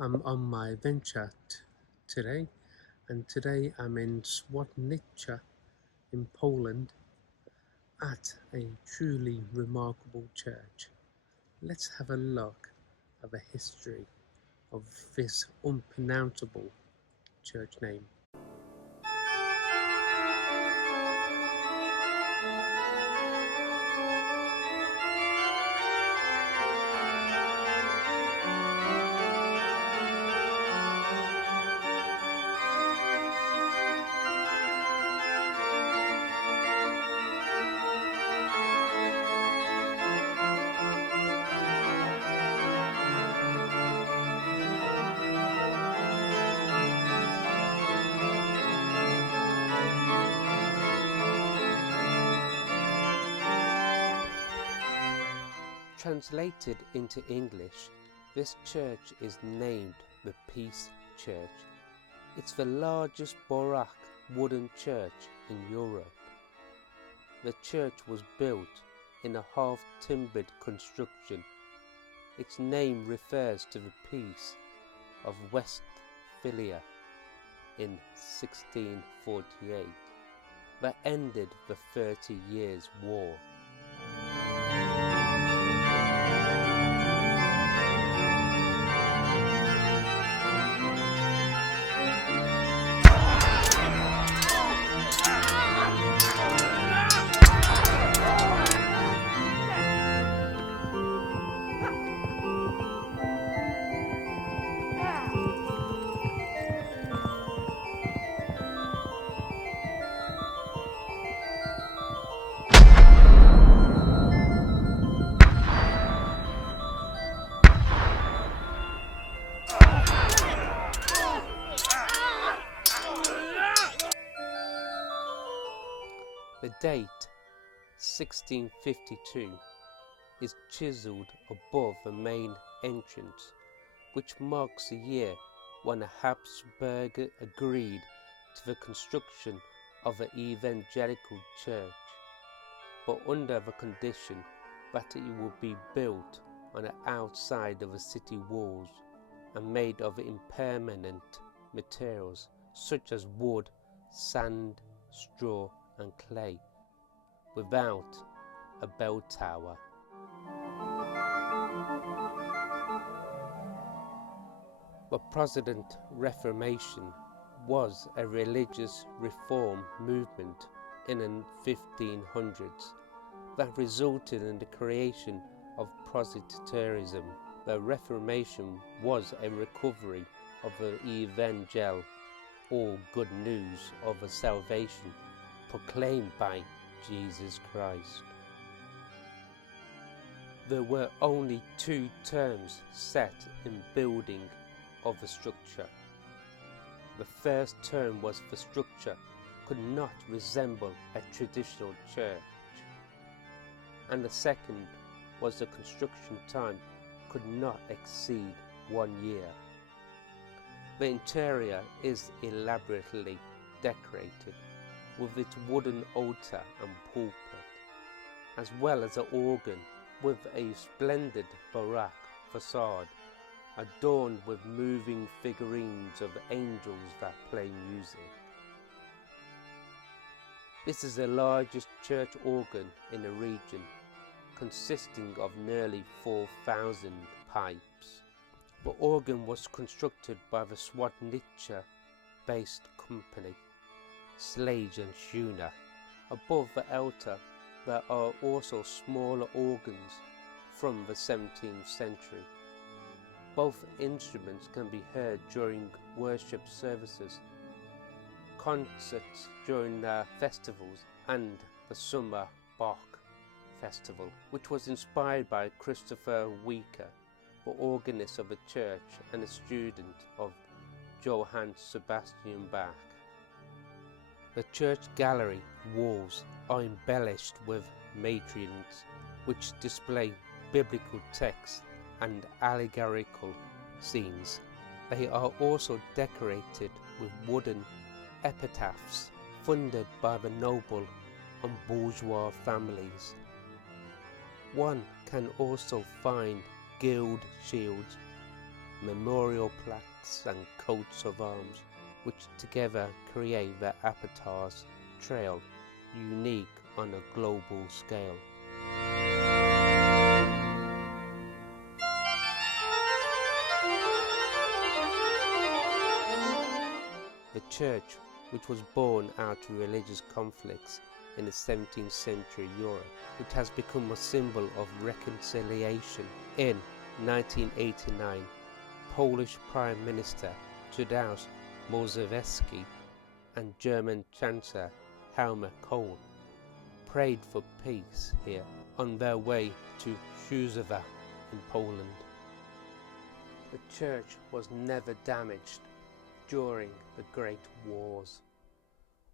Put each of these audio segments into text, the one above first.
I'm on my venture today, and today I'm in Swadnica in Poland at a truly remarkable church. Let's have a look at the history of this unpronounceable church name. Translated into English, this church is named the Peace Church. It's the largest Baroque wooden church in Europe. The church was built in a half-timbered construction. Its name refers to the Peace of Westphalia in 1648 that ended the 30 Years' War. The date, 1652, is chiselled above the main entrance, which marks the year when the Habsburg agreed to the construction of an evangelical church, but under the condition that it would be built on the outside of the city walls and made of impermanent materials such as wood, sand, straw and clay, without a bell tower. The Protestant Reformation was a religious reform movement in the 1500s that resulted in the creation of Protestantism. The Reformation was a recovery of the evangel, or good news of a salvation proclaimed by Jesus Christ. There were only two terms set in building of the structure. The first term was the structure could not resemble a traditional church, and the second was the construction time could not exceed 1 year. The interior is elaborately decorated with its wooden altar and pulpit, as well as an organ with a splendid Baroque facade adorned with moving figurines of angels that play music. This is the largest church organ in the region, consisting of nearly 4,000 pipes. The organ was constructed by the Swadnica-based company, Slade and Schooner. Above the altar there are also smaller organs from the 17th century. Both instruments can be heard during worship services, concerts during their festivals, and the Summer Bach Festival, which was inspired by Christopher Weicker, the organist of the church and a student of Johann Sebastian Bach. The church gallery walls are embellished with medallions which display biblical texts and allegorical scenes. They are also decorated with wooden epitaphs funded by the noble and bourgeois families. One can also find guild shields, memorial plaques and coats of arms, which together create the Apatars Trail, unique on a global scale. The church, which was born out of religious conflicts in the 17th century Europe, it has become a symbol of reconciliation. In 1989, Polish Prime Minister Tadeusz Mazowiecki and German Chancellor Helmut Kohl prayed for peace here on their way to Rzeszowa in Poland. The church was never damaged during the Great Wars.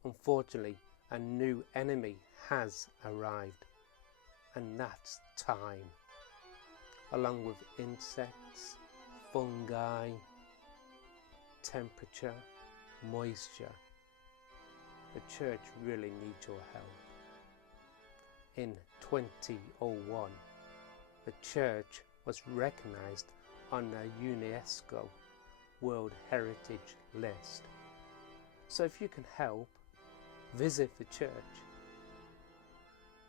Unfortunately, a new enemy has arrived, and that's time. Along with insects, fungi, temperature, moisture, the church really needs your help. In 2001, the church was recognized on the UNESCO World Heritage List. So if you can help, visit the church.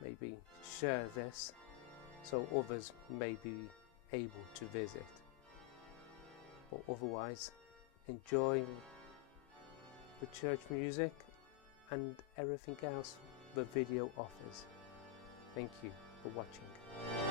Maybe share this so others may be able to visit. But otherwise, enjoy the church music and everything else the video offers. Thank you for watching.